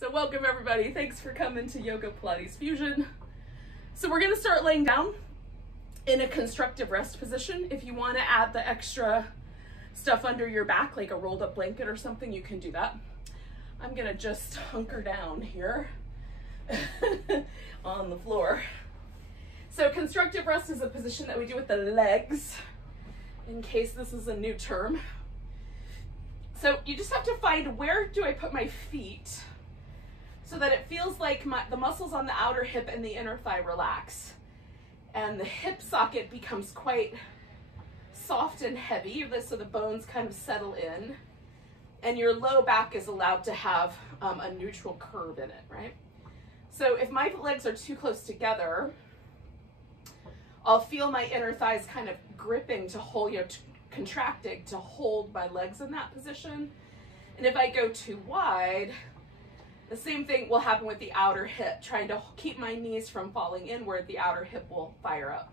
So welcome everybody. Thanks for coming to Yoga Pilates Fusion. So we're going to start laying down in a constructive rest position. If you want to add the extra stuff under your back, like a rolled up blanket or something, you can do that. I'm going to just hunker down here on the floor. So constructive rest is a position that we do with the legs, in case this is a new term. So you just have to find, where do I put my feet so that it feels like the muscles on the outer hip and the inner thigh relax. And the hip socket becomes quite soft and heavy, so the bones kind of settle in. And your low back is allowed to have a neutral curve in it, right? So if my legs are too close together, I'll feel my inner thighs kind of gripping to hold, contracting to hold my legs in that position. And if I go too wide, the same thing will happen with the outer hip, trying to keep my knees from falling inward. The outer hip will fire up.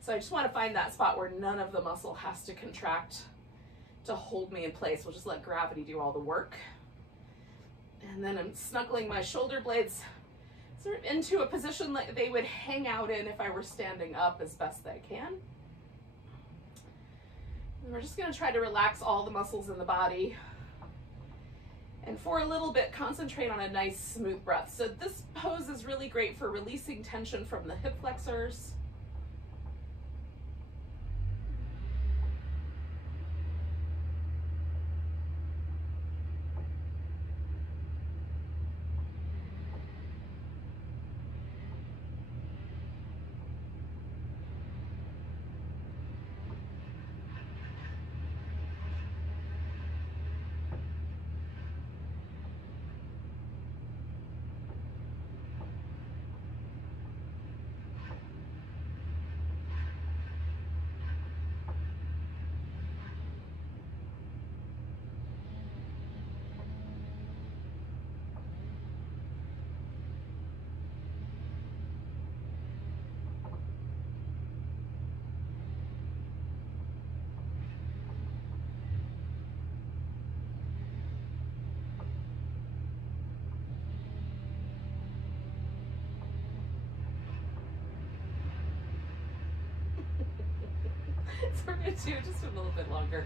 So I just want to find that spot where none of the muscle has to contract to hold me in place. We'll just let gravity do all the work. And then I'm snuggling my shoulder blades sort of into a position like they would hang out in if I were standing up as best I can. And we're just going to try to relax all the muscles in the body. And for a little bit, concentrate on a nice smooth breath. So this pose is really great for releasing tension from the hip flexors. So we're going to do just a little bit longer.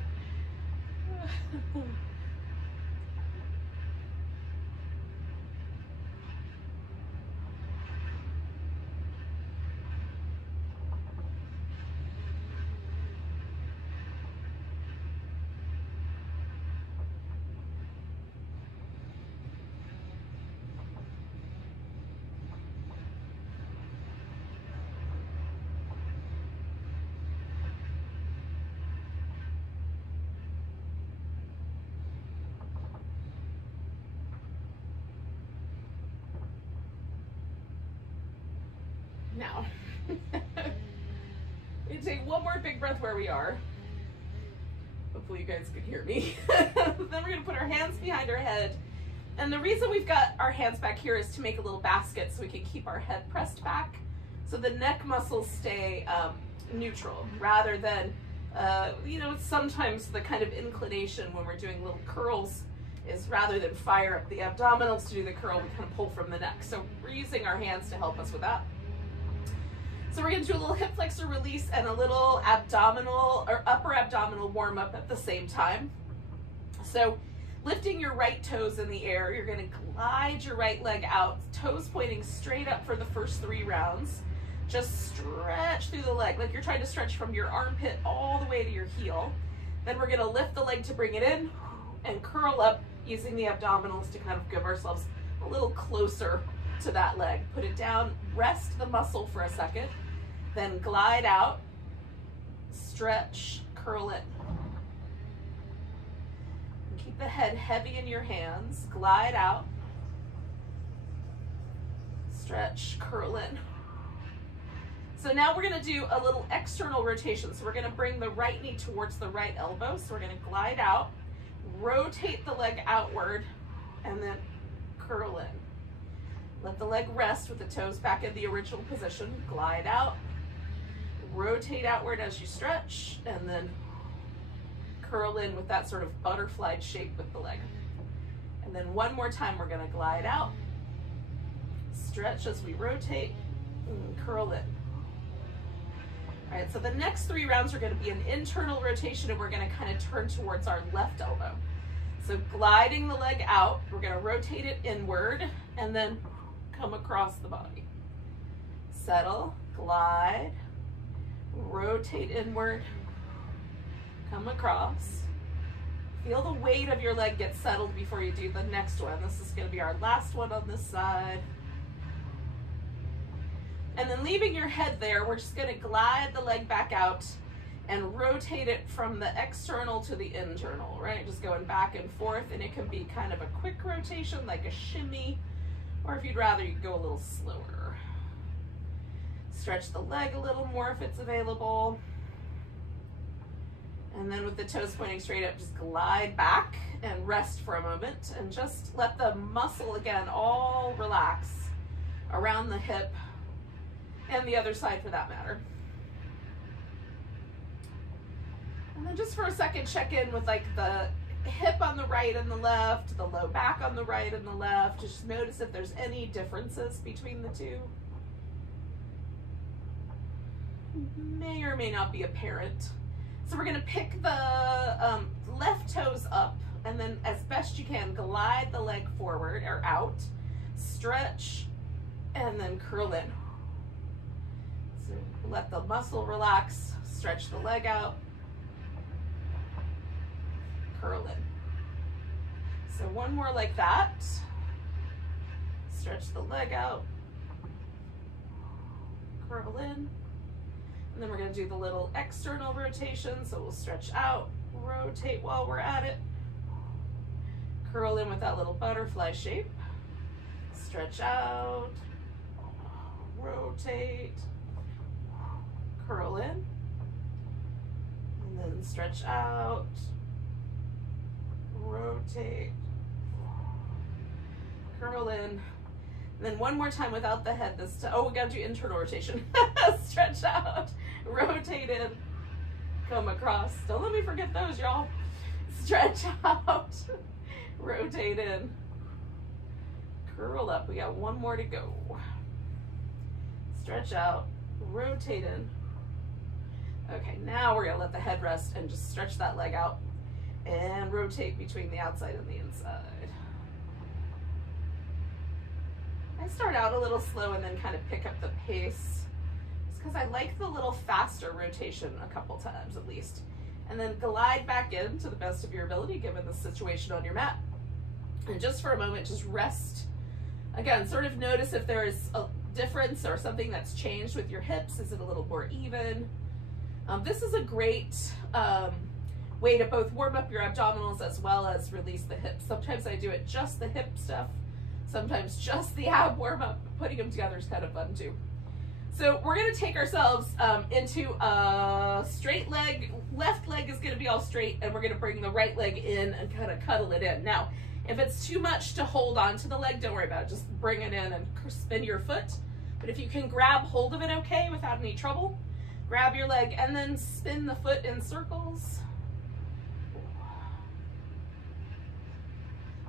Now, we take one more big breath where we are. Hopefully you guys can hear me. Then we're going to put our hands behind our head. And the reason we've got our hands back here is to make a little basket so we can keep our head pressed back, so the neck muscles stay neutral, rather than, sometimes the kind of inclination when we're doing little curls is, rather than fire up the abdominals to do the curl, we kind of pull from the neck. So we're using our hands to help us with that. So we're going to do a little hip flexor release and a little abdominal or upper abdominal warm up at the same time. So lifting your right toes in the air, you're going to glide your right leg out, toes pointing straight up for the first 3 rounds. Just stretch through the leg, like you're trying to stretch from your armpit all the way to your heel. Then we're going to lift the leg to bring it in and curl up using the abdominals to kind of give ourselves a little closer to that leg. Put it down, rest the muscle for a second, then glide out, stretch, curl it. And keep the head heavy in your hands, glide out, stretch, curl in. So now we're going to do a little external rotation. So we're going to bring the right knee towards the right elbow. So we're going to glide out, rotate the leg outward, and then curl in. Let the leg rest with the toes back in the original position. Glide out, rotate outward as you stretch, and then curl in with that sort of butterfly shape with the leg. And then one more time, we're gonna glide out, stretch as we rotate, and curl in. All right, so the next 3 rounds are gonna be an internal rotation, and we're gonna kind of turn towards our left elbow. So gliding the leg out, we're gonna rotate it inward, and then come across the body. Settle, glide, rotate inward, come across. Feel the weight of your leg get settled before you do the next one. This is going to be our last one on this side. And then leaving your head there, we're just going to glide the leg back out and rotate it from the external to the internal, right? Just going back and forth, and it can be kind of a quick rotation, like a shimmy, or if you'd rather, you can go a little slower. Stretch the leg a little more if it's available. And then with the toes pointing straight up, just glide back and rest for a moment, and just let the muscle again all relax around the hip and the other side for that matter. And then just for a second, check in with like the hip on the right and the left, the low back on the right and the left. Just notice if there's any differences between the two. May or may not be apparent. So we're gonna pick the left toes up, and then as best you can, glide the leg forward or out, stretch, and then curl in. So let the muscle relax, stretch the leg out, curl in. So one more like that. Stretch the leg out, curl in. And then we're going to do the little external rotation. So we'll stretch out, rotate while we're at it, curl in with that little butterfly shape, stretch out, rotate, curl in, and then stretch out, rotate, curl in. And then one more time without the head this time. Oh, we gotta do internal rotation. Stretch out, rotate in, come across. Don't let me forget those, y'all. Stretch out, rotate in, curl up. We got one more to go. Stretch out, rotate in. Okay, now we're gonna let the head rest and just stretch that leg out and rotate between the outside and the inside. I start out a little slow and then kind of pick up the pace, just because I like the little faster rotation a couple times at least. And then glide back in to the best of your ability given the situation on your mat. And just for a moment, just rest. Again, sort of notice if there is a difference or something that's changed with your hips. Is it a little more even? This is a great way to both warm up your abdominals as well as release the hips. Sometimes I do it just the hip stuff. Sometimes just the ab warm up. Putting them together is kind of fun too. So we're going to take ourselves into a straight leg. Left leg is going to be all straight, and we're going to bring the right leg in and kind of cuddle it in. Now, if it's too much to hold on to the leg, don't worry about it. Just bring it in and spin your foot. But if you can grab hold of it okay without any trouble, grab your leg and then spin the foot in circles.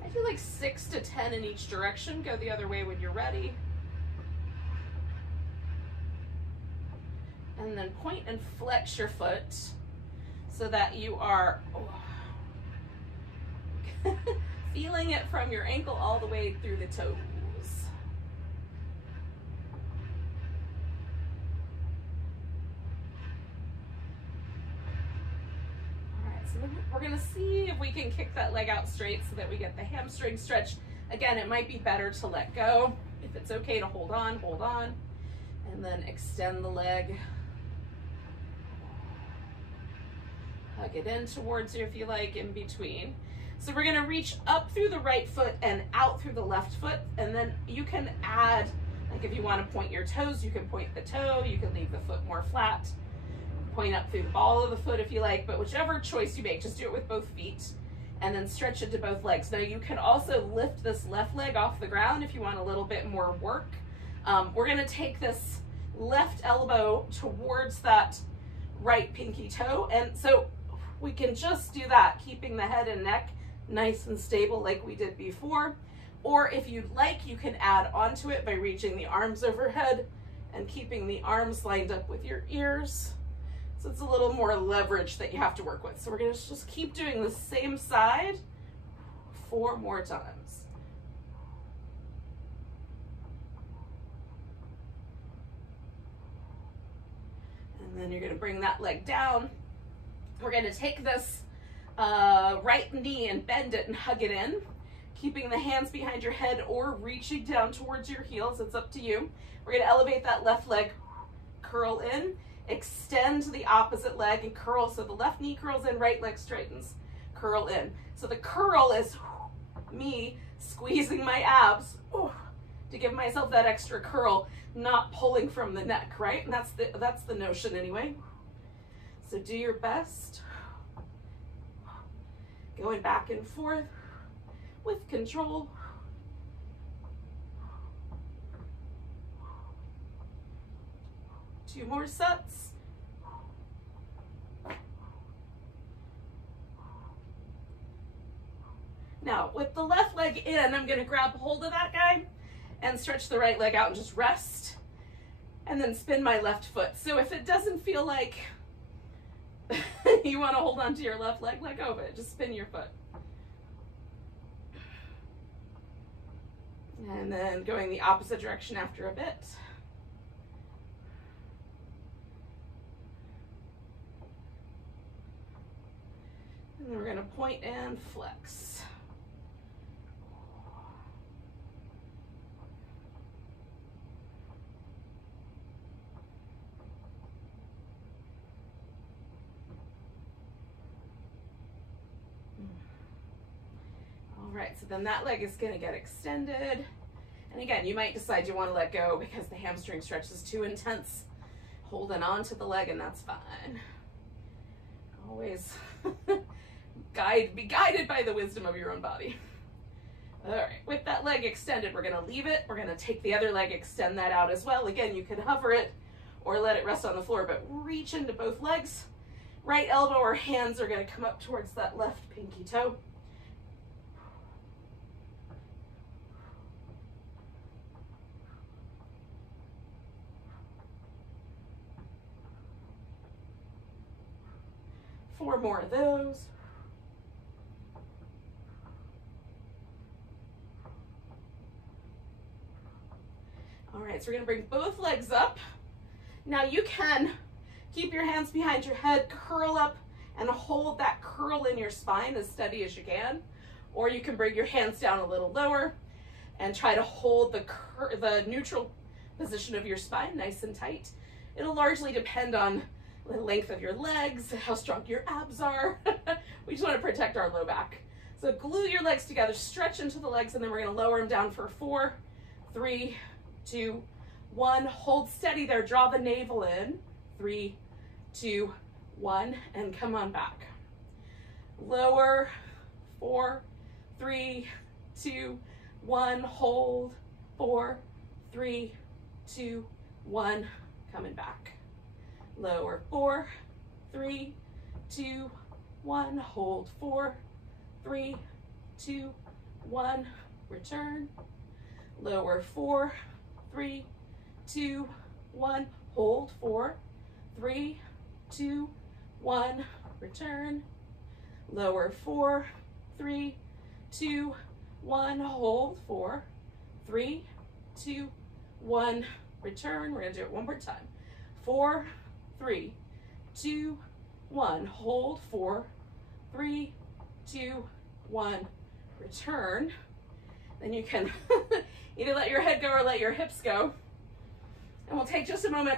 I do like 6 to 10 in each direction. Go the other way when you're ready. And then point and flex your foot so that you are feeling it from your ankle all the way through the toes. We're gonna see if we can kick that leg out straight so that we get the hamstring stretch. Again, it might be better to let go. If it's okay to hold on, and then extend the leg. Hug it in towards you if you like, in between. So we're gonna reach up through the right foot and out through the left foot, and then you can add, like if you wanna point your toes, you can point the toe, you can leave the foot more flat. Point up through the ball of the foot if you like, but whichever choice you make, just do it with both feet and then stretch it to both legs. Now you can also lift this left leg off the ground if you want a little bit more work. We're gonna take this left elbow towards that right pinky toe, and so we can just do that, keeping the head and neck nice and stable like we did before. Or if you'd like, you can add onto it by reaching the arms overhead and keeping the arms lined up with your ears. So it's a little more leverage that you have to work with. So we're gonna just keep doing the same side 4 more times. And then you're gonna bring that leg down. We're gonna take this right knee and bend it and hug it in, keeping the hands behind your head or reaching down towards your heels. It's up to you. We're gonna elevate that left leg, curl in, extend the opposite leg and curl. So the left knee curls in, right leg straightens, curl in. So the curl is me squeezing my abs to give myself that extra curl, not pulling from the neck, right? And that's the notion anyway. So do your best. Going back and forth with control. Two more sets. Now, with the left leg in, I'm gonna grab hold of that guy and stretch the right leg out and just rest, and then spin my left foot. So if it doesn't feel like you wanna hold on to your left leg, let go of it, just spin your foot. And then going the opposite direction after a bit. And then we're gonna point and flex. All right, so then that leg is gonna get extended. And again, you might decide you wanna let go because the hamstring stretch is too intense, holding on to the leg, and that's fine. Always be guided by the wisdom of your own body. All right, with that leg extended, we're gonna leave it. We're gonna take the other leg, extend that out as well. Again, you can hover it or let it rest on the floor, but reach into both legs. Right elbow or hands are gonna come up towards that left pinky toe. Four more of those. All right, so we're gonna bring both legs up. Now you can keep your hands behind your head, curl up, and hold that curl in your spine as steady as you can. Or you can bring your hands down a little lower and try to hold the neutral position of your spine nice and tight. It'll largely depend on the length of your legs, how strong your abs are. We just want to protect our low back. So glue your legs together, stretch into the legs, and then we're going to lower them down for 4, 3, 2, 1. Hold steady there, draw the navel in. 3, 2, 1, and come on back. Lower, 4, 3, 2, 1, hold, 4, 3, 2, 1, coming back. Lower, 4, 3, 2, 1, hold, 4, 3, 2, 1, return. Lower, 4, 3, 2, 1, hold, 4, 3, 2, 1, return. Lower, 4, 3, 2, 1, hold, 4, 3, 2, 1, return. We're gonna do it one more time. 4, 3, 2, 1, hold, 4, 3, 2, 1, return. Then you can either let your head go or let your hips go. And we'll take just a moment,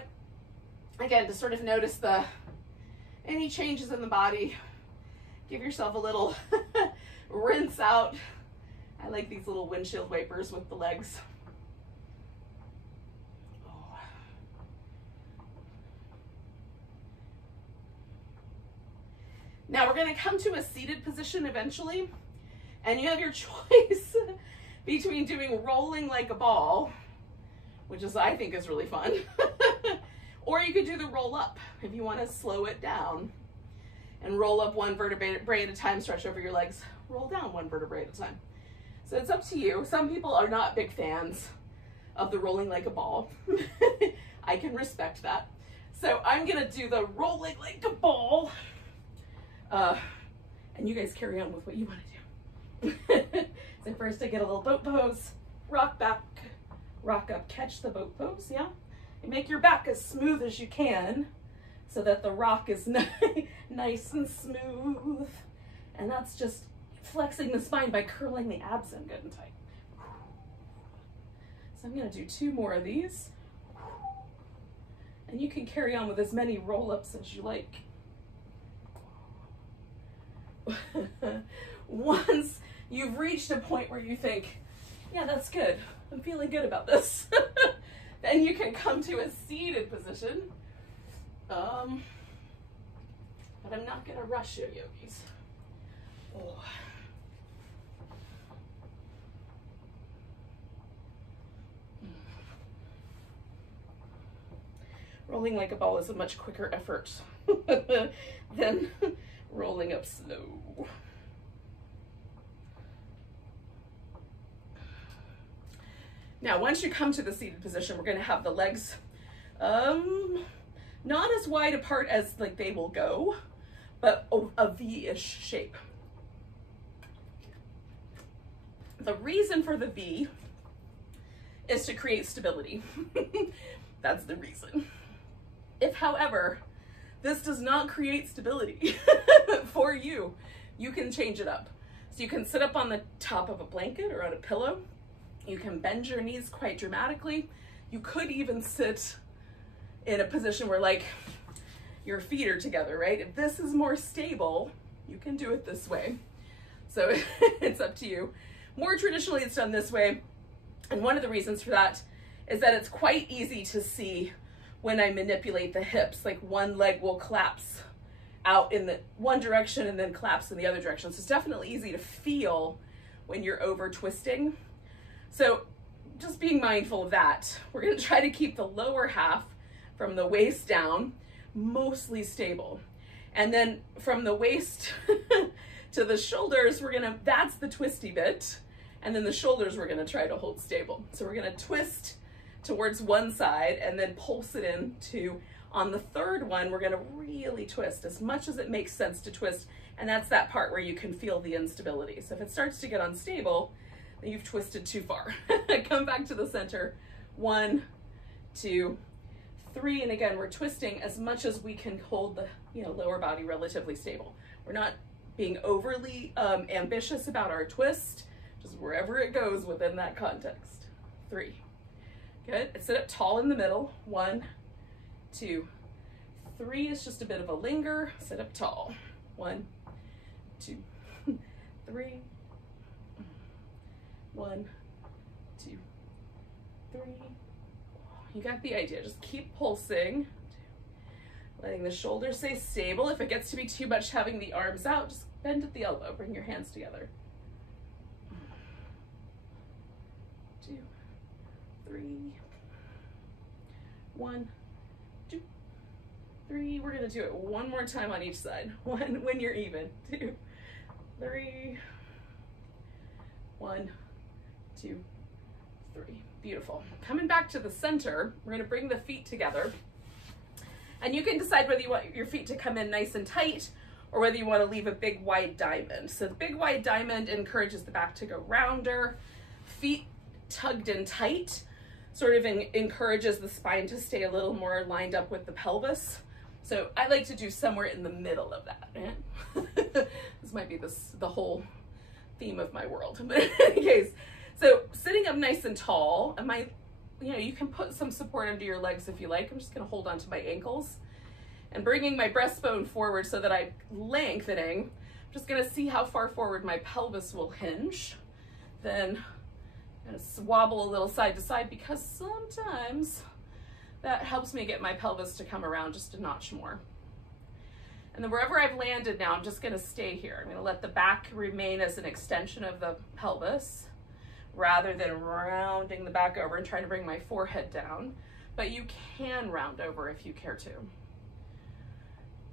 again, to sort of notice any changes in the body. Give yourself a little rinse out. I like these little windshield wipers with the legs. Now we're going to come to a seated position eventually, and you have your choice between doing rolling like a ball, which I think is really fun, or you could do the roll up if you want to slow it down and roll up one vertebrae at a time, stretch over your legs roll down one vertebrae at a time. So it's up to you. Some people are not big fans of the rolling like a ball. I can respect that. So I'm gonna do the rolling like a ball. And you guys carry on with what you wanna do. So first I get a little boat pose, rock back, rock up, catch the boat pose, yeah? And make your back as smooth as you can so that the rock is nice and smooth. And that's just flexing the spine by curling the abs in good and tight. So I'm gonna do 2 more of these. And you can carry on with as many roll-ups as you like. Once you've reached a point where you think, yeah, that's good, I'm feeling good about this, then you can come to a seated position. But I'm not gonna rush you, yogis. Oh. Rolling like a ball is a much quicker effort than rolling up slow. Now, once you come to the seated position, we're going to have the legs not as wide apart as like they will go, but a V-ish shape. The reason for the V is to create stability. That's the reason. If, however, this does not create stability for you, you can change it up. So you can sit up on the top of a blanket or on a pillow. You can bend your knees quite dramatically. You could even sit in a position where like your feet are together, right? If this is more stable, you can do it this way. So it's up to you. More traditionally, it's done this way. And one of the reasons for that is that it's quite easy to see when I manipulate the hips, like one leg will collapse out in the one direction and then collapse in the other direction. So it's definitely easy to feel when you're over twisting. So just being mindful of that. We're gonna try to keep the lower half from the waist down mostly stable. And then from the waist to the shoulders, that's the twisty bit. And then the shoulders we're gonna try to hold stable. So we're gonna twist towards one side and then pulse it into, on the third one, we're gonna really twist as much as it makes sense to twist. And that's that part where you can feel the instability. So if it starts to get unstable, then you've twisted too far. Come back to the center. 1, 2, 3. And again, we're twisting as much as we can hold the lower body relatively stable. We're not being overly ambitious about our twist, just wherever it goes within that context. 3. Good. Sit up tall in the middle. 1, 2, 3 is just a bit of a linger. Sit up tall. 1, 2, 3. 1, 2, 3. You got the idea. Just keep pulsing. Letting the shoulders stay stable. If it gets to be too much having the arms out, just bend at the elbow. Bring your hands together. 2, 3. 1, 2, 3. We're gonna do it one more time on each side. 1 when you're even. 2, 3. 1, 2, 3. Beautiful. Coming back to the center, we're gonna bring the feet together. And you can decide whether you want your feet to come in nice and tight or whether you want to leave a big wide diamond. So the big wide diamond encourages the back to go rounder. Feet tugged in tight sort of encourages the spine to stay a little more lined up with the pelvis. So I like to do somewhere in the middle of that. This might be the whole theme of my world. But in any case, so sitting up nice and tall, you can put some support under your legs if you like. I'm just gonna hold on to my ankles and bringing my breastbone forward so that I'm lengthening. I'm just gonna see how far forward my pelvis will hinge. Then I'm gonna wobble a little side to side because sometimes that helps me get my pelvis to come around just a notch more. And then wherever I've landed now, I'm just gonna stay here. I'm gonna let the back remain as an extension of the pelvis rather than rounding the back over and trying to bring my forehead down. But you can round over if you care to.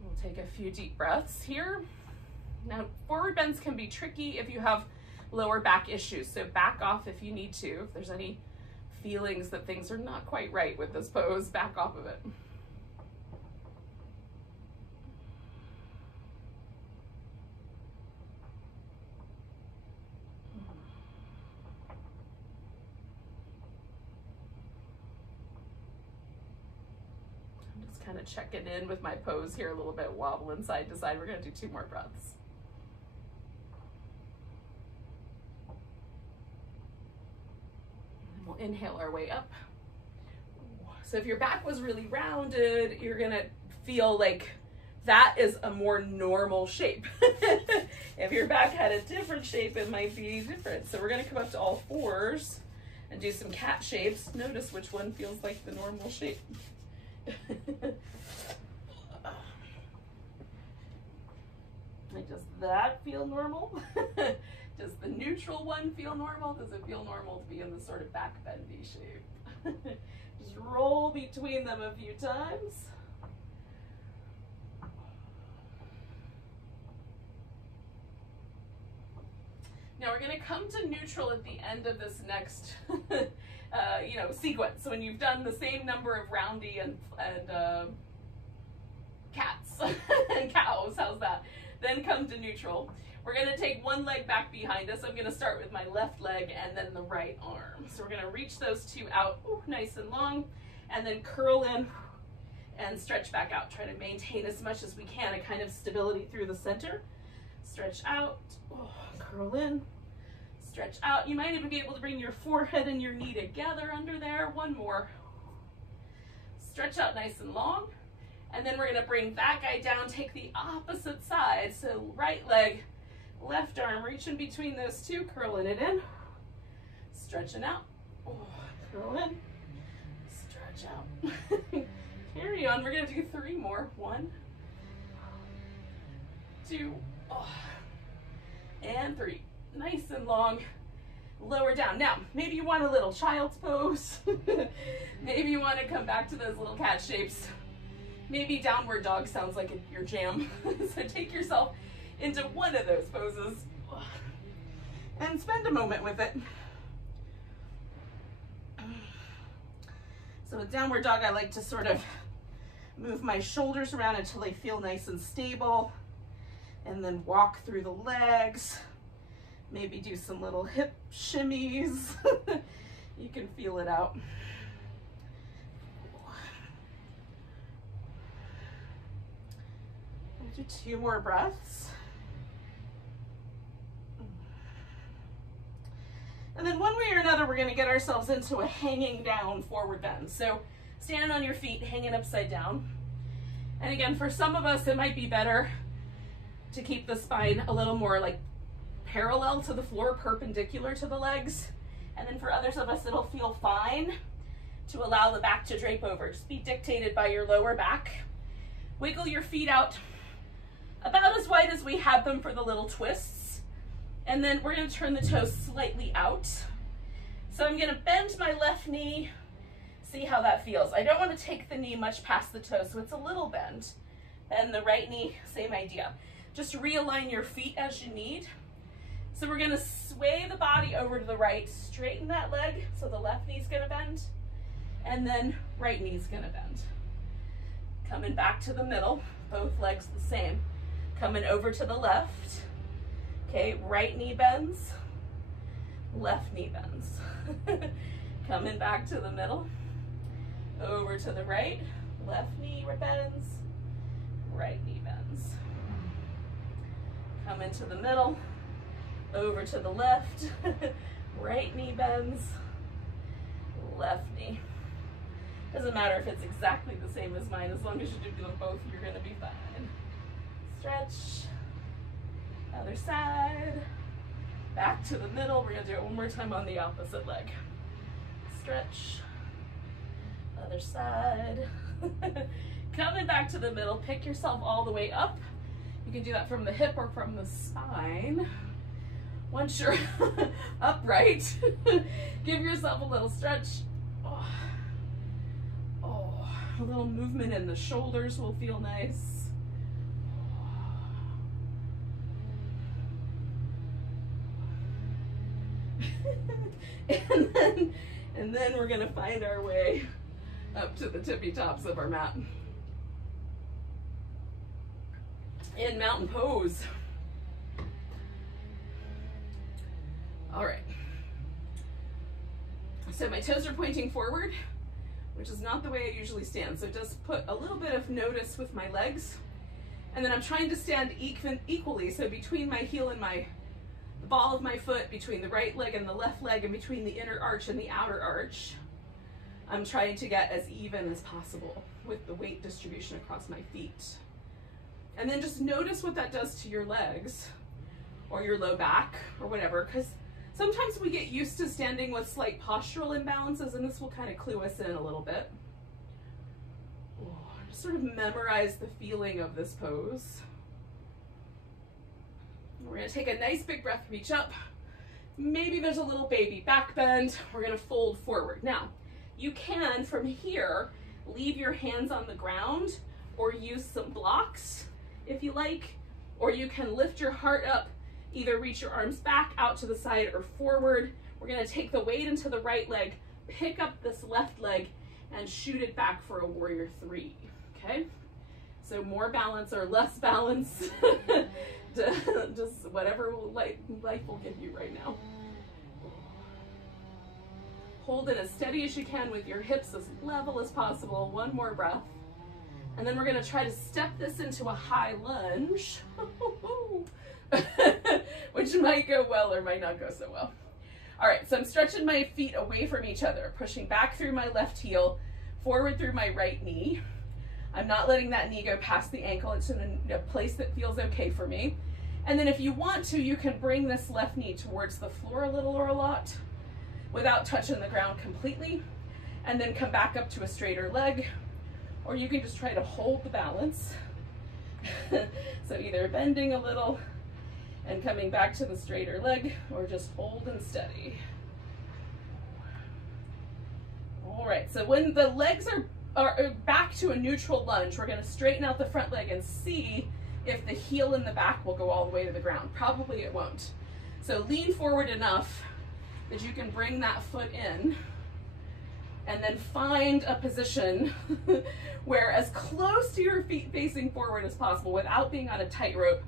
We'll take a few deep breaths here. Now, forward bends can be tricky if you have lower back issues, so back off if you need to. If there's any feelings that things are not quite right with this pose, back off of it. Kind of checking in with my pose here a little bit, wobbling side to side. We're going to do 2 more breaths. And we'll inhale our way up. So if your back was really rounded, you're going to feel like that is a more normal shape. If your back had a different shape, it might be different. So we're going to come up to all fours and do some cat shapes. Notice which one feels like the normal shape. Does that feel normal? Does the neutral one feel normal? Does it feel normal to be in this sort of back bendy shape? Just roll between them a few times. Now we're going to come to neutral at the end of this next sequence. So when you've done the same number of roundy and cats and cows, how's that? Then come to neutral. We're going to take one leg back behind us. I'm going to start with my left leg and then the right arm. So we're going to reach those 2 out, nice and long, and then curl in and stretch back out. Try to maintain as much as we can a kind of stability through the center. Stretch out, curl in, stretch out. You might even be able to bring your forehead and your knee together under there. One more. Stretch out nice and long. And then we're going to bring that guy down, take the opposite side. So right leg, left arm, reaching between those 2, curling it in, stretching out, curl in, stretch out. Carry on, we're going to do 3 more. 1, 2, and 3. Nice and long. Lower down. Now, maybe you want a little child's pose. Maybe you want to come back to those little cat shapes. Maybe downward dog sounds like your jam. So take yourself into one of those poses and spend a moment with it. So with downward dog, I like to sort of move my shoulders around until they feel nice and stable, and then walk through the legs. Maybe do some little hip shimmies. You can feel it out. Do 2 more breaths. And then one way or another, we're going to get ourselves into a hanging down forward bend. So standing on your feet, hanging upside down. And again, for some of us, it might be better to keep the spine a little more like parallel to the floor, perpendicular to the legs. And then for others of us, it'll feel fine to allow the back to drape over. Just be dictated by your lower back. Wiggle your feet out about as wide as we have them for the little twists. And then we're going to turn the toes slightly out. So I'm going to bend my left knee, see how that feels. I don't want to take the knee much past the toe, so it's a little bend. Then the right knee, same idea. Just realign your feet as you need. So we're going to sway the body over to the right, straighten that leg, so the left knee's going to bend, and then right knee's going to bend. Coming back to the middle, both legs the same. Coming over to the left. Okay, right knee bends, left knee bends. Coming back to the middle, over to the right, left knee bends, right knee bends. Come into the middle, over to the left, right knee bends, left knee. Doesn't matter if it's exactly the same as mine, as long as you do them both, you're gonna be fine. Stretch, other side, back to the middle. We're gonna do it one more time on the opposite leg. Stretch, other side. Coming back to the middle, pick yourself all the way up. You can do that from the hip or from the spine. Once you're upright, give yourself a little stretch. A little movement in the shoulders will feel nice. and then we're gonna find our way up to the tippy tops of our mat. In mountain pose. All right. So my toes are pointing forward, which is not the way I usually stand. So just put a little bit of notice with my legs. And then I'm trying to stand equally. So between my heel and the ball of my foot, between the right leg and the left leg, and between the inner arch and the outer arch, I'm trying to get as even as possible with the weight distribution across my feet. And then just notice what that does to your legs or your low back or whatever, because sometimes we get used to standing with slight postural imbalances, and this will kind of clue us in a little bit. Just sort of memorize the feeling of this pose. We're going to take a nice big breath, reach up. Maybe there's a little baby back bend. We're going to fold forward. Now, you can, from here, leave your hands on the ground or use some blocks if you like, or you can lift your heart up, either reach your arms back out to the side or forward. We're going to take the weight into the right leg, pick up this left leg, and shoot it back for a warrior three. Okay? So more balance or less balance, just whatever life will give you right now. Hold it as steady as you can with your hips as level as possible. One more breath. And then we're going to try to step this into a high lunge, which might go well or might not go so well. All right, so I'm stretching my feet away from each other, pushing back through my left heel, forward through my right knee. I'm not letting that knee go past the ankle. It's in a place that feels okay for me. And then if you want to, you can bring this left knee towards the floor a little or a lot without touching the ground completely, and then come back up to a straighter leg. Or you can just try to hold the balance. So either bending a little and coming back to the straighter leg, or just hold and steady. All right, so when the legs are back to a neutral lunge, we're gonna straighten out the front leg and see if the heel in the back will go all the way to the ground. Probably it won't. So lean forward enough that you can bring that foot in, and then find a position where, as close to your feet facing forward as possible without being on a tightrope,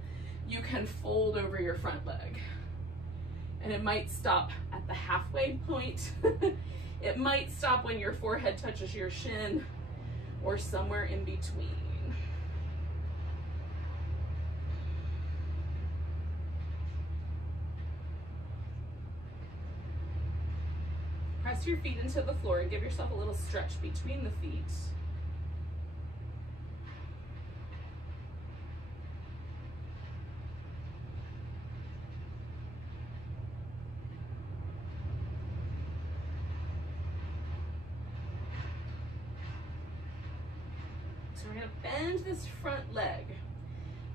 you can fold over your front leg. And it might stop at the halfway point. It might stop when your forehead touches your shin, or somewhere in between. Press your feet into the floor and give yourself a little stretch between the feet. So we're going to bend this front leg.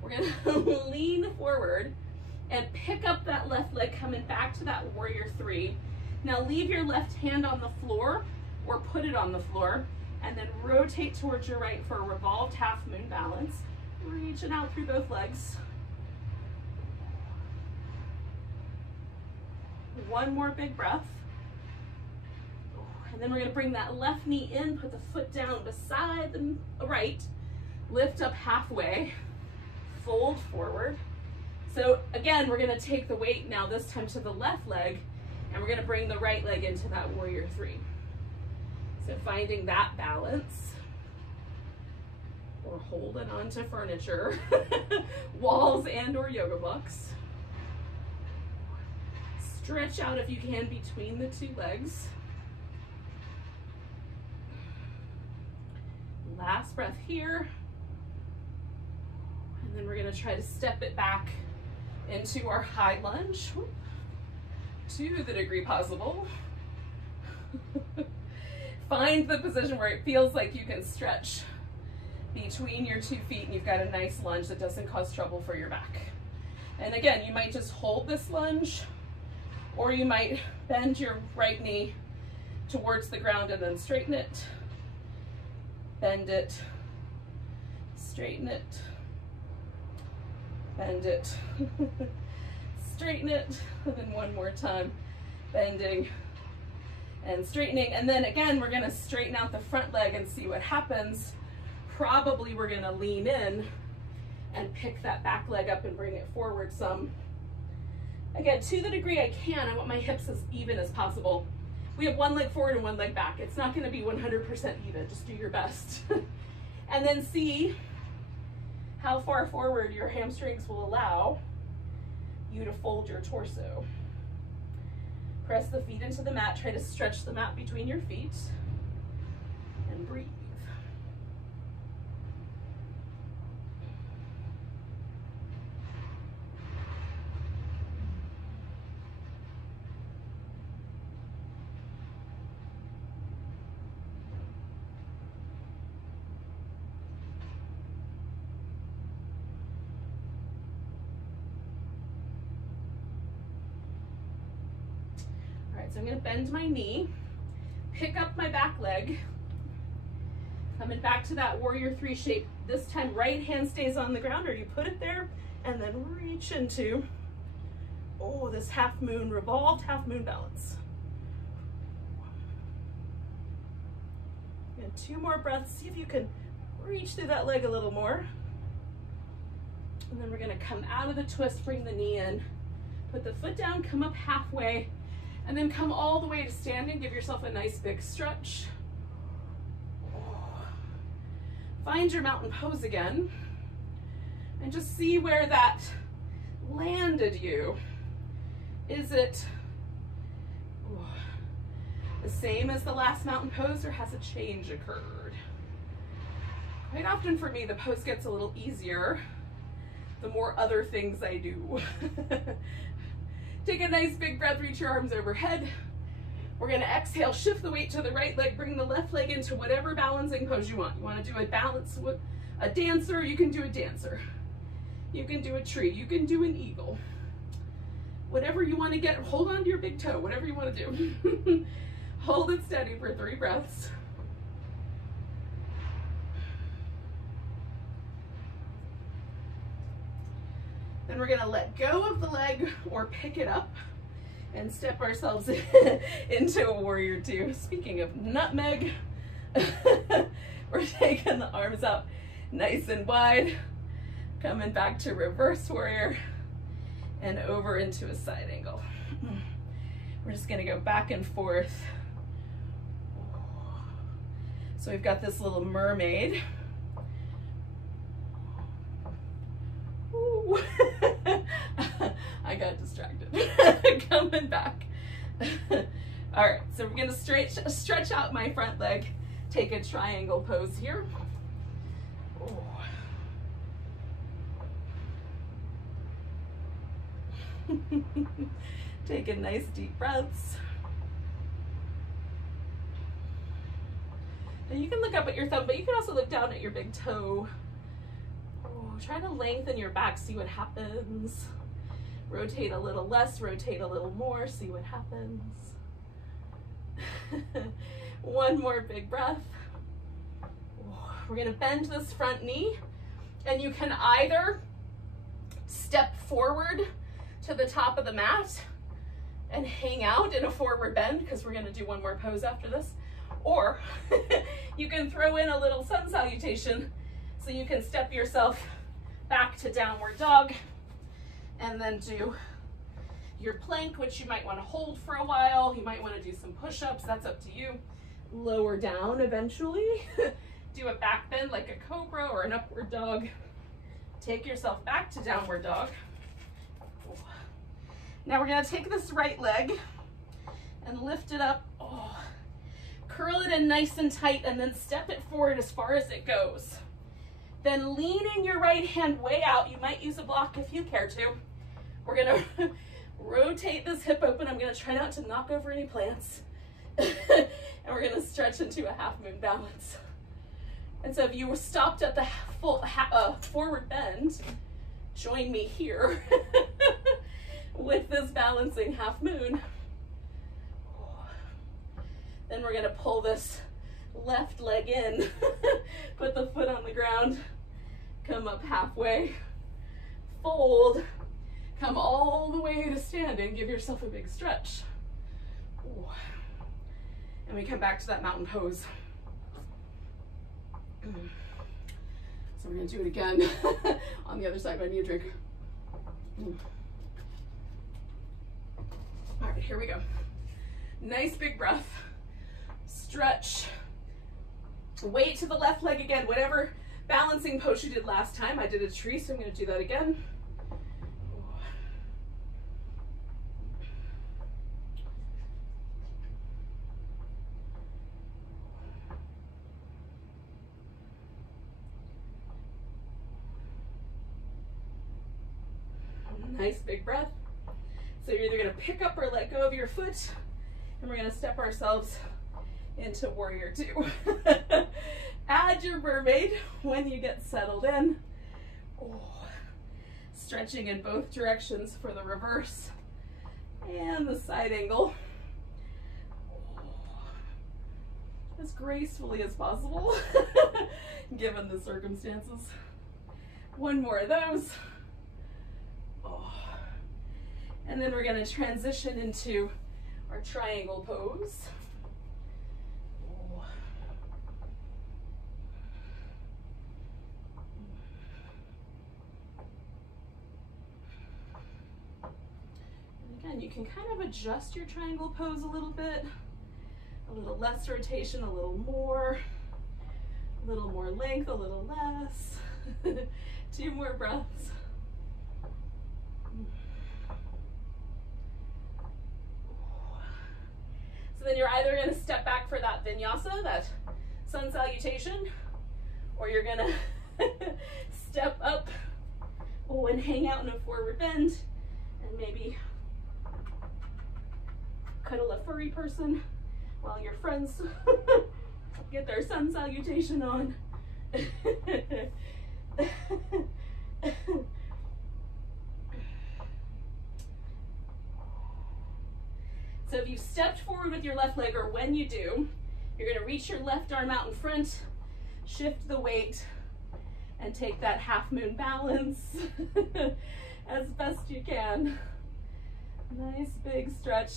We're going to lean forward and pick up that left leg, coming back to that warrior three. Now leave your left hand on the floor, or put it on the floor, and then rotate towards your right for a revolved half moon balance. Reaching out through both legs. One more big breath. And then we're going to bring that left knee in, put the foot down beside the right, lift up halfway, fold forward. So again, we're going to take the weight now this time to the left leg, and we're going to bring the right leg into that warrior three. So finding that balance, or holding onto furniture, walls and or yoga blocks. Stretch out if you can between the two legs. Last breath here. And then we're going to try to step it back into our high lunge. To the degree possible. Find the position where it feels like you can stretch between your 2 feet and you've got a nice lunge that doesn't cause trouble for your back. And again, you might just hold this lunge, or you might bend your right knee towards the ground and then straighten it, bend it, straighten it, bend it, straighten it, and then one more time, bending and straightening. And then again, we're gonna straighten out the front leg and see what happens. Probably we're gonna lean in and pick that back leg up and bring it forward some. Again, to the degree I can, I want my hips as even as possible. We have one leg forward and one leg back. It's not gonna be 100% even, just do your best. And then see how far forward your hamstrings will allow you to fold your torso. Press the feet into the mat, try to stretch the mat between your feet, and breathe. So I'm going to bend my knee, pick up my back leg, coming back to that warrior three shape. This time right hand stays on the ground, or you put it there and then reach into, oh, this half moon revolved, half moon balance. And 2 more breaths. See if you can reach through that leg a little more. And then we're going to come out of the twist, bring the knee in, put the foot down, come up halfway, and then come all the way to standing. Give yourself a nice big stretch. Find your mountain pose again, and just see where that landed you. Is it the same as the last mountain pose, or has a change occurred? Quite often for me, the pose gets a little easier the more other things I do. Take a nice big breath, reach your arms overhead. We're gonna exhale, shift the weight to the right leg, bring the left leg into whatever balancing pose you want. You wanna do a balance with a dancer, you can do a dancer. You can do a tree, you can do an eagle. Whatever you wanna get, hold on to your big toe, whatever you wanna do. Hold it steady for 3 breaths. Then we're gonna let go of the leg or pick it up and step ourselves into a warrior two. Speaking of nutmeg, we're taking the arms out nice and wide, coming back to reverse warrior and over into a side angle. We're just gonna go back and forth. So we've got this little mermaid. I got distracted. Coming back. All right, so we're gonna stretch out my front leg. Take a triangle pose here. Take a nice deep breaths. And you can look up at your thumb, but you can also look down at your big toe. Try to lengthen your back, see what happens. Rotate a little less, rotate a little more, see what happens. One more big breath. We're gonna bend this front knee, and you can either step forward to the top of the mat and hang out in a forward bend, because we're gonna do one more pose after this, or you can throw in a little sun salutation, so you can step yourself back to downward dog, and then do your plank, which you might want to hold for a while. You might want to do some push-ups, that's up to you. Lower down eventually. Do a back bend like a cobra or an upward dog. Take yourself back to downward dog. Now we're going to take this right leg and lift it up. Curl it in nice and tight, and then step it forward as far as it goes. Then leaning your right hand way out. You might use a block if you care to. We're gonna rotate this hip open. I'm gonna try not to knock over any plants. And we're gonna stretch into a half moon balance. And so if you were stopped at the full forward bend, join me here with this balancing half moon. Then we're gonna pull this left leg in, put the foot on the ground, come up halfway, fold, come all the way to standing, give yourself a big stretch. And we come back to that mountain pose. So we're gonna do it again on the other side. I need a drink. All right, here we go. Nice big breath. Stretch. Weight to the left leg again. Whatever balancing pose you did last time. I did a tree, so I'm gonna do that again. Nice big breath. So you're either gonna pick up or let go of your foot, and we're gonna step ourselves into warrior two. Add your mermaid when you get settled in. Stretching in both directions for the reverse and the side angle. As gracefully as possible, given the circumstances. One more of those. And then we're going to transition into our triangle pose. And again, you can kind of adjust your triangle pose a little bit. A little less rotation, a little more length, a little less. 2 more breaths. So then you're either going to step back for that vinyasa, that sun salutation, or you're going to step up and hang out in a forward bend and maybe cuddle a furry person while your friends get their sun salutation on. So if you've stepped forward with your left leg, or when you do, you're going to reach your left arm out in front, shift the weight, and take that half moon balance as best you can. Nice big stretch.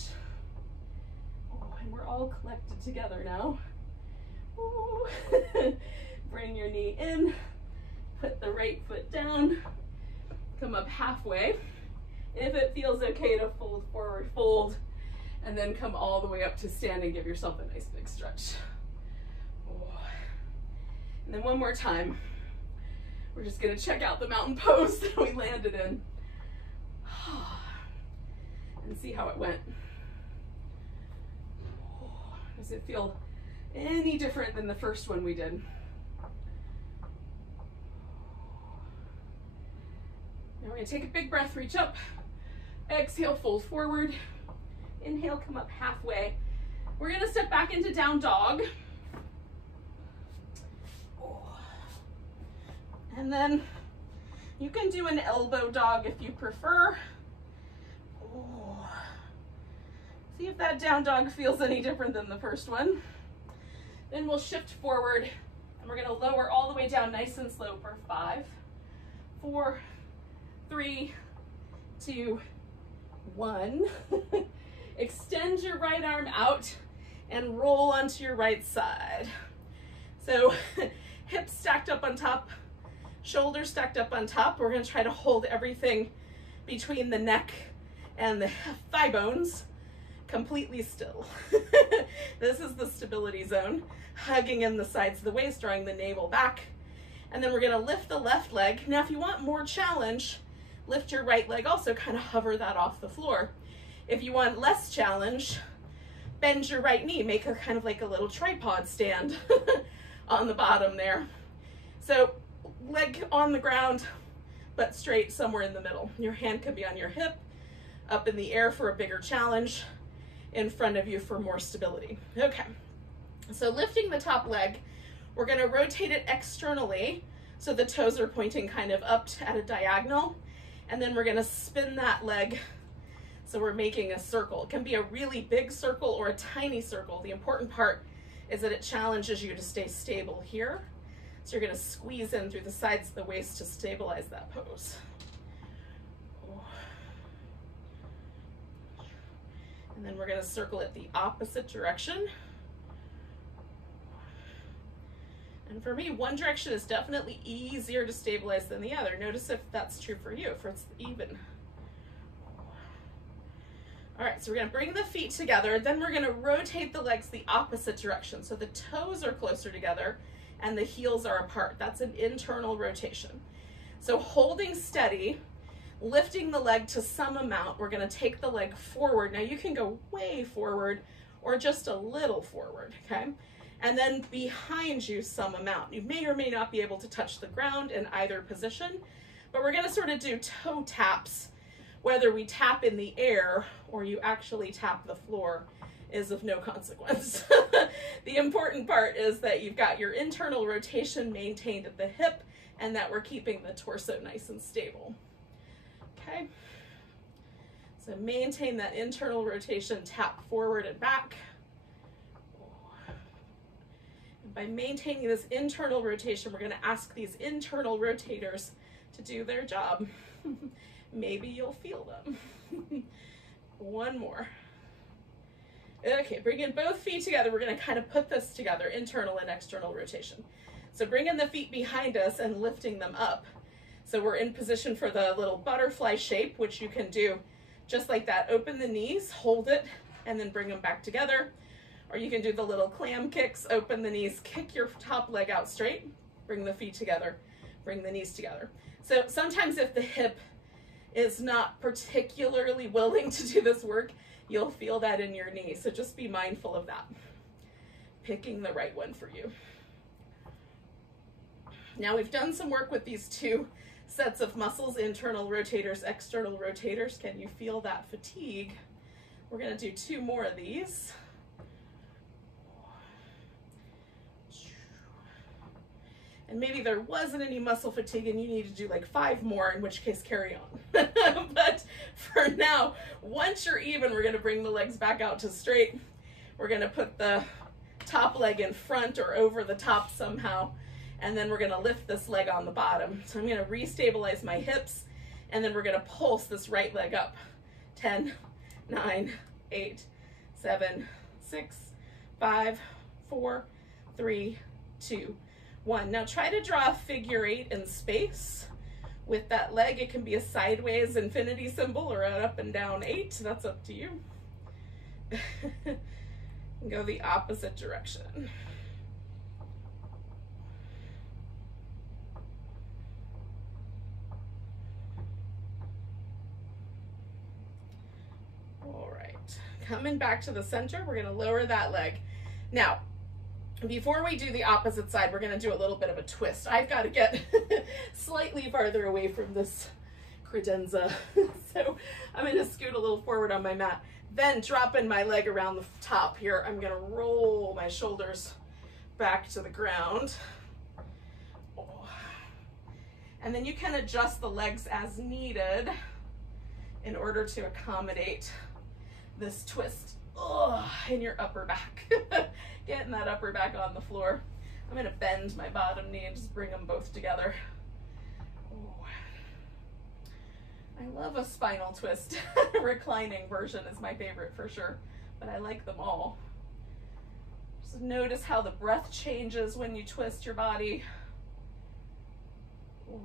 And we're all collected together now. Bring your knee in, put the right foot down, come up halfway. If it feels okay to fold forward, fold, and then come all the way up to standing. Give yourself a nice big stretch. And then one more time. We're just gonna check out the mountain pose that we landed in and see how it went. Does it feel any different than the first one we did? Now we're gonna take a big breath, reach up, exhale, fold forward, inhale, come up halfway. We're gonna step back into down dog. And then you can do an elbow dog if you prefer. See if that down dog feels any different than the first one. Then we'll shift forward and we're gonna lower all the way down nice and slow for 5, 4, 3, 2, 1. Extend your right arm out and roll onto your right side. So hips stacked up on top, shoulders stacked up on top. We're gonna try to hold everything between the neck and the thigh bones completely still. This is the stability zone, hugging in the sides of the waist, drawing the navel back. And then we're gonna lift the left leg. Now, if you want more challenge, lift your right leg also, kind of hover that off the floor. If you want less challenge, bend your right knee, make a kind of like a little tripod stand on the bottom there. So leg on the ground, but straight somewhere in the middle. Your hand could be on your hip, up in the air for a bigger challenge, in front of you for more stability. Okay, so lifting the top leg, we're gonna rotate it externally so the toes are pointing kind of up at a diagonal, and then we're gonna spin that leg so we're making a circle. It can be a really big circle or a tiny circle. The important part is that it challenges you to stay stable here. So you're gonna squeeze in through the sides of the waist to stabilize that pose. And then we're going to circle it the opposite direction. And for me, one direction is definitely easier to stabilize than the other. Notice if that's true for you, if it's even. All right, so we're gonna bring the feet together, then we're gonna rotate the legs the opposite direction. So the toes are closer together and the heels are apart. That's an internal rotation. So holding steady, lifting the leg to some amount, we're gonna take the leg forward. Now you can go way forward or just a little forward, okay? And then behind you some amount. You may or may not be able to touch the ground in either position, but we're gonna sort of do toe taps. Whether we tap in the air or you actually tap the floor is of no consequence. The important part is that you've got your internal rotation maintained at the hip and that we're keeping the torso nice and stable. Okay, so maintain that internal rotation, tap forward and back. By maintaining this internal rotation, we're going to ask these internal rotators to do their job. Maybe you'll feel them. One more. Okay, bring in both feet together. We're going to kind of put this together, internal and external rotation. So bring in the feet behind us and lifting them up. So we're in position for the little butterfly shape, which you can do just like that. Open the knees, hold it, and then bring them back together. Or you can do the little clam kicks, open the knees, kick your top leg out straight, bring the feet together, bring the knees together. So sometimes if the hip is not particularly willing to do this work, you'll feel that in your knee. So just be mindful of that. Picking the right one for you. Now we've done some work with these two sets of muscles, internal rotators, external rotators. Can you feel that fatigue? We're going to do two more of these. And maybe there wasn't any muscle fatigue and you need to do like 5 more, in which case carry on. But for now, once you're even, we're going to bring the legs back out to straight. We're going to put the top leg in front or over the top somehow. And then we're going to lift this leg on the bottom. So I'm going to restabilize my hips and then we're going to pulse this right leg up. 10, 9, 8, 7, 6, 5, 4, 3, 2, 1. Now try to draw a figure 8 in space with that leg. It can be a sideways infinity symbol or an up and down 8. That's up to you. Go the opposite direction. All right, coming back to the center, we're going to lower that leg. Now, before we do the opposite side, we're going to do a little bit of a twist. I've got to get slightly farther away from this credenza. So I'm going to scoot a little forward on my mat, then dropping my leg around the top here. I'm going to roll my shoulders back to the ground. And then you can adjust the legs as needed in order to accommodate this twist in your upper back. Getting that upper back on the floor. I'm going to bend my bottom knee and just bring them both together. Ooh. I love a spinal twist. Reclining version is my favorite for sure, but I like them all. Just notice how the breath changes when you twist your body. Ooh.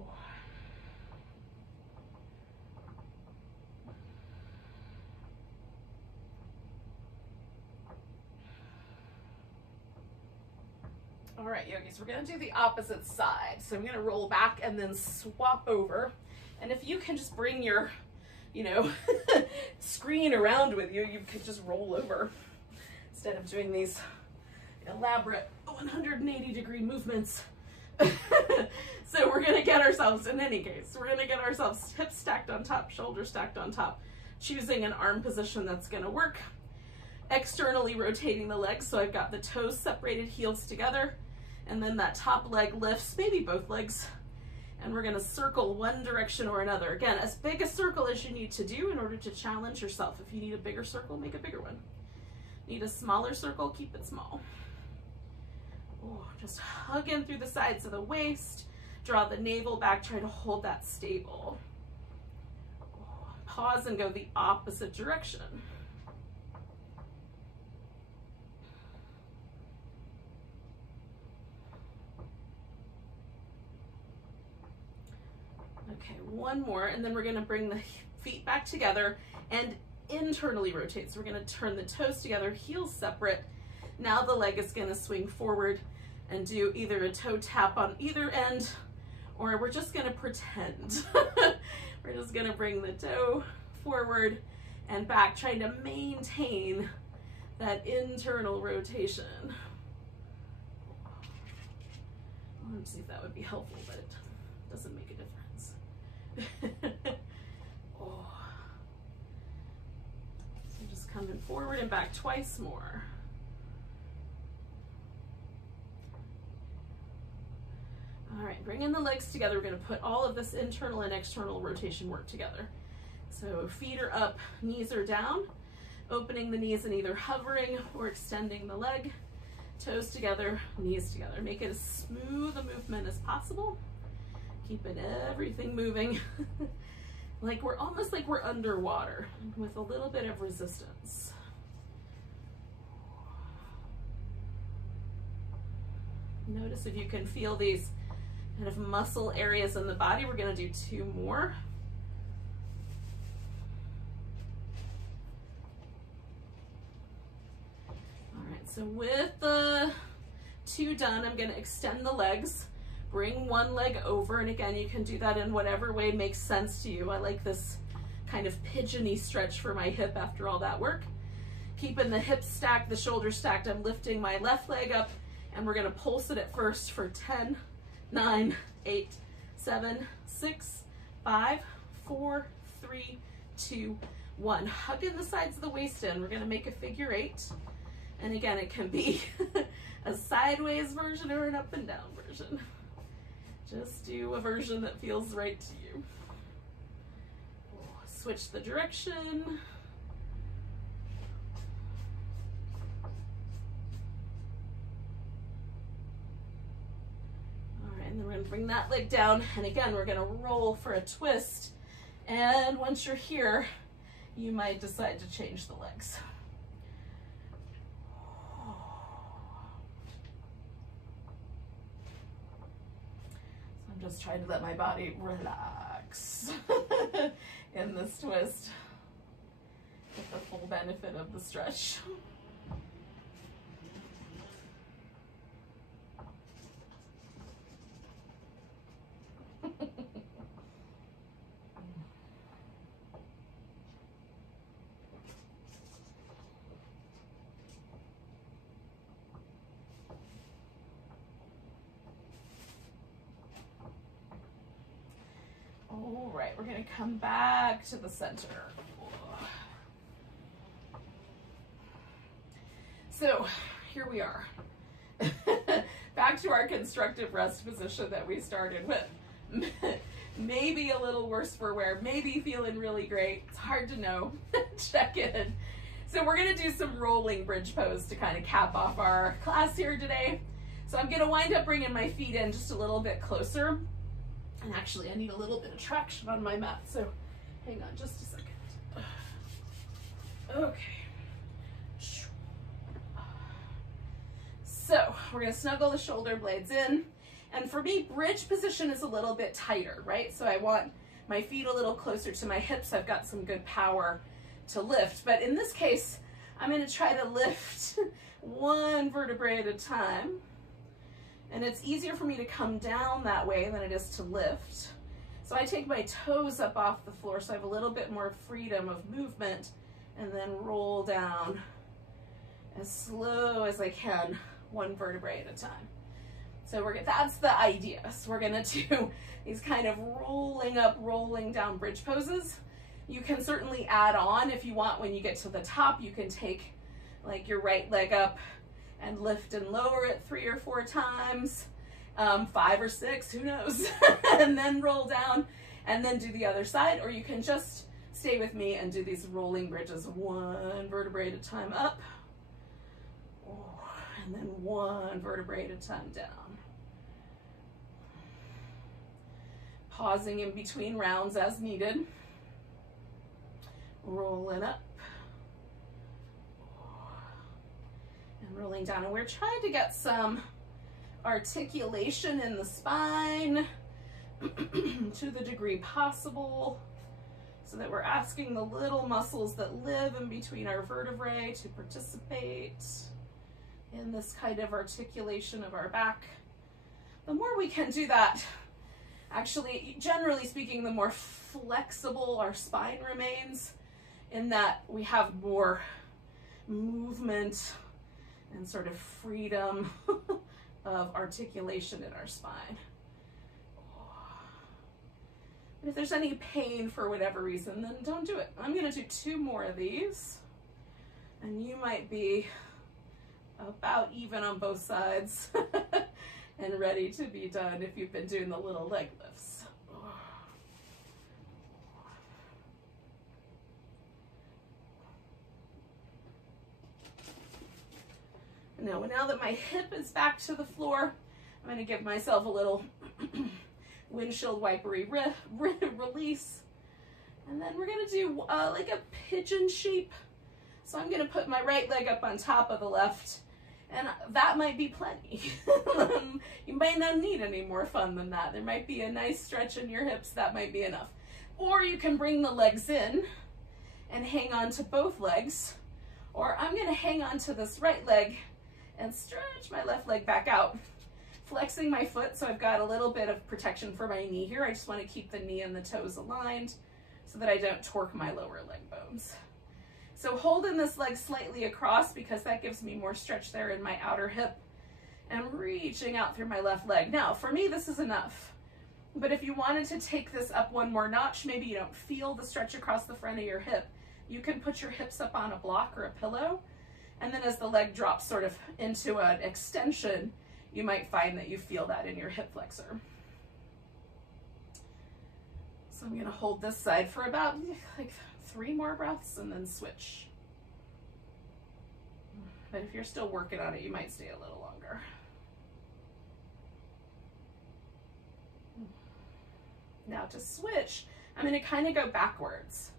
All right, yogis, we're gonna do the opposite side. So I'm gonna roll back and then swap over. And if you can just bring your, screen around with you, you could just roll over instead of doing these elaborate 180-degree movements. So we're gonna get ourselves, in any case, we're gonna get ourselves hips stacked on top, shoulders stacked on top, choosing an arm position that's gonna work. Externally rotating the legs, so I've got the toes separated, heels together, and then that top leg lifts, maybe both legs, and we're going to circle one direction or another. Again, as big a circle as you need to do in order to challenge yourself. If you need a bigger circle, make a bigger one. Need a smaller circle, keep it small. Ooh, just hug in through the sides of the waist, draw the navel back, try to hold that stable. Ooh, pause and go the opposite direction. Okay, one more, and then we're gonna bring the feet back together and internally rotate. So we're gonna turn the toes together, heels separate. Now the leg is gonna swing forward and do either a toe tap on either end, or we're just gonna pretend. We're just gonna bring the toe forward and back, trying to maintain that internal rotation. Let's see if that would be helpful, but it doesn't make a difference. Oh. So just coming forward and back twice more. All right, bringing the legs together. We're going to put all of this internal and external rotation work together. So feet are up, knees are down, opening the knees and either hovering or extending the leg, toes together, knees together. Make it as smooth a movement as possible, keeping everything moving. Like we're almost like we're underwater with a little bit of resistance. Notice if you can feel these kind of muscle areas in the body. We're going to do 2 more. All right, so with the 2 done, I'm going to extend the legs, bring one leg over, and again, you can do that in whatever way makes sense to you. I like this kind of pigeon-y stretch for my hip after all that work. Keeping the hips stacked, the shoulders stacked, I'm lifting my left leg up, and we're going to pulse it at first for 10, 9, 8, 7, 6, 5, 4, 3, 2, 1. Hugging the sides of the waist in. We're going to make a figure 8. And again, it can be a sideways version or an up and down version. Just do a version that feels right to you. Switch the direction. And then we're going to bring that leg down, and again we're going to roll for a twist, and once you're here you might decide to change the legs. So I'm just trying to let my body relax in this twist, get the full benefit of the stretch. All right, we're going to come back to the center. So here we are. Back to our constructive rest position that we started with. Maybe a little worse for wear, maybe feeling really great. It's hard to know. Check in. So we're going to do some rolling bridge pose to kind of cap off our class here today. So I'm going to wind up bringing my feet in just a little bit closer. And actually, I need a little bit of traction on my mat, so hang on just a second. Okay. So we're going to snuggle the shoulder blades in. And for me, bridge position is a little bit tighter, right? So I want my feet a little closer to my hips. I've got some good power to lift. But in this case, I'm going to try to lift one vertebrae at a time. And it's easier for me to come down that way than it is to lift. So I take my toes up off the floor so I have a little bit more freedom of movement, and then roll down as slow as I can, one vertebrae at a time. So that's the idea. So we're gonna do these kind of rolling up, rolling down bridge poses. You can certainly add on if you want. When you get to the top, you can take like your right leg up and lift and lower it 3 or 4 times, 5 or 6, who knows, and then roll down and then do the other side, or you can just stay with me and do these rolling bridges, one vertebrae at a time up, and then one vertebrae at a time down. Pausing in between rounds as needed, rolling up, and rolling down. And we're trying to get some articulation in the spine, to the degree possible, so that we're asking the little muscles that live in between our vertebrae to participate in this kind of articulation of our back. The more we can do that, actually, generally speaking, the more flexible our spine remains, in that we have more movement and sort of freedom of articulation in our spine. But if there's any pain for whatever reason, then don't do it. I'm going to do 2 more of these, and you might be about even on both sides and ready to be done if you've been doing the little leg lifts. Now that my hip is back to the floor, I'm going to give myself a little windshield wipery release. And then we're going to do like a pigeon shape. So I'm going to put my right leg up on top of the left, and that might be plenty. You may not need any more fun than that. There might be a nice stretch in your hips. That might be enough. Or you can bring the legs in and hang on to both legs. Or I'm going to hang on to this right leg and stretch my left leg back out, flexing my foot so I've got a little bit of protection for my knee here. I just want to keep the knee and the toes aligned so that I don't torque my lower leg bones. So holding this leg slightly across, because that gives me more stretch there in my outer hip, and reaching out through my left leg. Now, for me, this is enough. But if you wanted to take this up one more notch, maybe you don't feel the stretch across the front of your hip, you can put your hips up on a block or a pillow. And then as the leg drops sort of into an extension, you might find that you feel that in your hip flexor. So I'm going to hold this side for about like 3 more breaths and then switch. But if you're still working on it, you might stay a little longer. Now to switch, I'm going to kind of go backwards.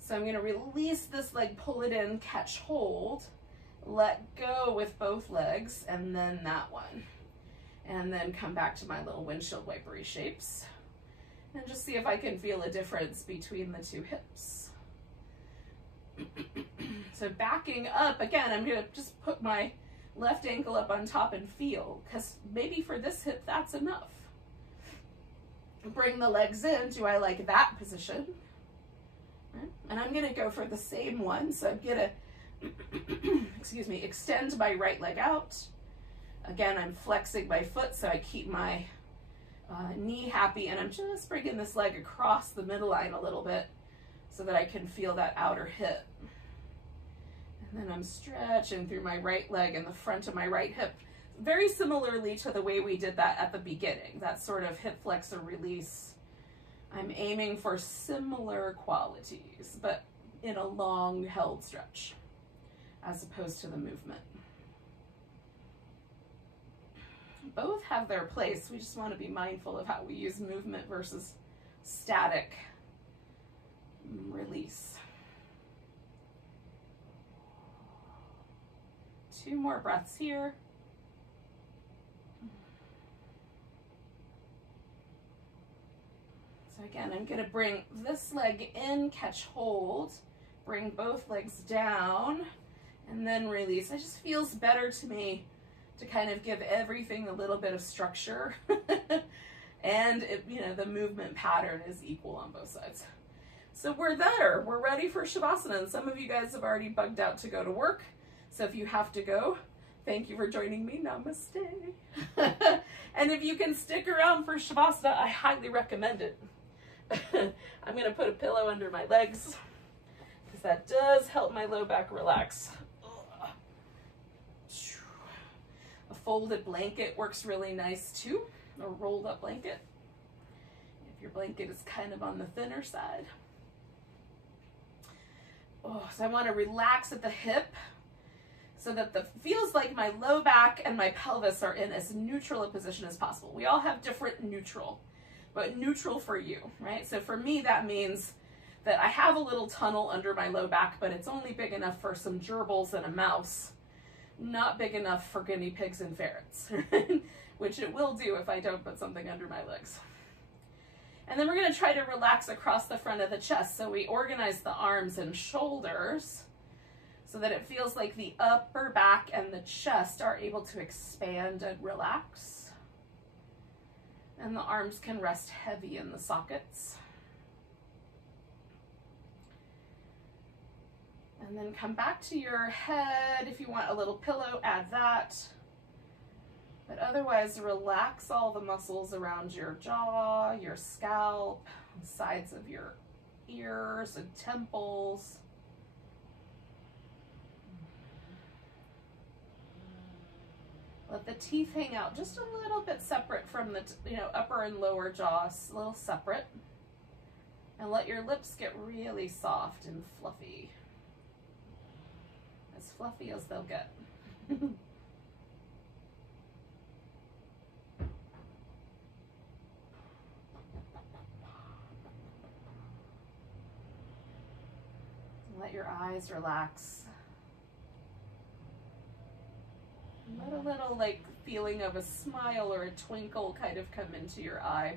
So I'm going to release this leg, pull it in, catch hold, let go with both legs, and then that one. And then come back to my little windshield wipery shapes. And just see if I can feel a difference between the 2 hips. So backing up, again, I'm going to just put my left ankle up on top and feel, because maybe for this hip, that's enough. Bring the legs in. Do I like that position? And I'm going to go for the same one. So I'm going to, excuse me, extend my right leg out. Again, I'm flexing my foot so I keep my knee happy, and I'm just bringing this leg across the middle line a little bit so that I can feel that outer hip. And then I'm stretching through my right leg and the front of my right hip, very similarly to the way we did that at the beginning, that sort of hip flexor release. I'm aiming for similar qualities, but in a long held stretch, as opposed to the movement. Both have their place. We just want to be mindful of how we use movement versus static release. 2 more breaths here. So again, I'm going to bring this leg in, catch hold, bring both legs down, and then release. It just feels better to me to kind of give everything a little bit of structure. And you know, the movement pattern is equal on both sides. So we're there. We're ready for Shavasana. And some of you guys have already bugged out to go to work. So if you have to go, thank you for joining me. Namaste. And if you can stick around for Shavasana, I highly recommend it. I'm going to put a pillow under my legs because that does help my low back relax. A folded blanket works really nice too, a rolled up blanket, if your blanket is kind of on the thinner side. So I want to relax at the hip so that it feels like my low back and my pelvis are in as neutral a position as possible. We all have different neutral, but neutral for you, right? So for me, that means that I have a little tunnel under my low back, but it's only big enough for some gerbils and a mouse, not big enough for guinea pigs and ferrets, which it will do if I don't put something under my legs. And then we're going to try to relax across the front of the chest. So we organize the arms and shoulders so that it feels like the upper back and the chest are able to expand and relax. And the arms can rest heavy in the sockets. And then come back to your head. If you want a little pillow, add that. But otherwise, relax all the muscles around your jaw, your scalp, sides of your ears and temples. Let the teeth hang out just a little bit separate from the upper and lower jaws, a little separate. And let your lips get really soft and fluffy. As fluffy as they'll get. Let your eyes relax. Let a little feeling of a smile or a twinkle kind of come into your eye.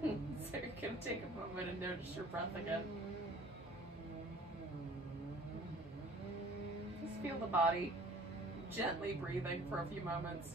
So you're going to take a moment and notice your breath again. Just feel the body gently breathing for a few moments.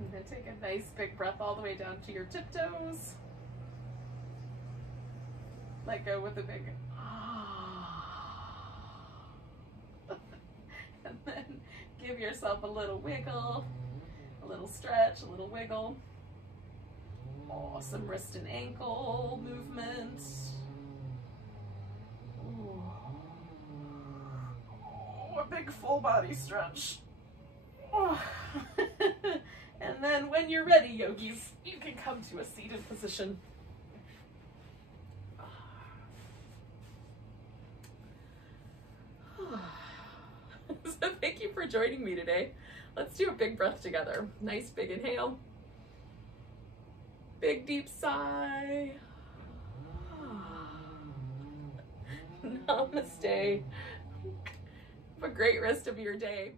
And then take a nice big breath all the way down to your tiptoes. Let go with a big and then give yourself a little wiggle, a little stretch, a little wiggle. Oh, some wrist and ankle movements. Oh, a big full body stretch. Oh. And then when you're ready, yogis, you can come to a seated position. So thank you for joining me today. Let's do a big breath together. Nice big inhale. Big deep sigh. Namaste. Have a great rest of your day.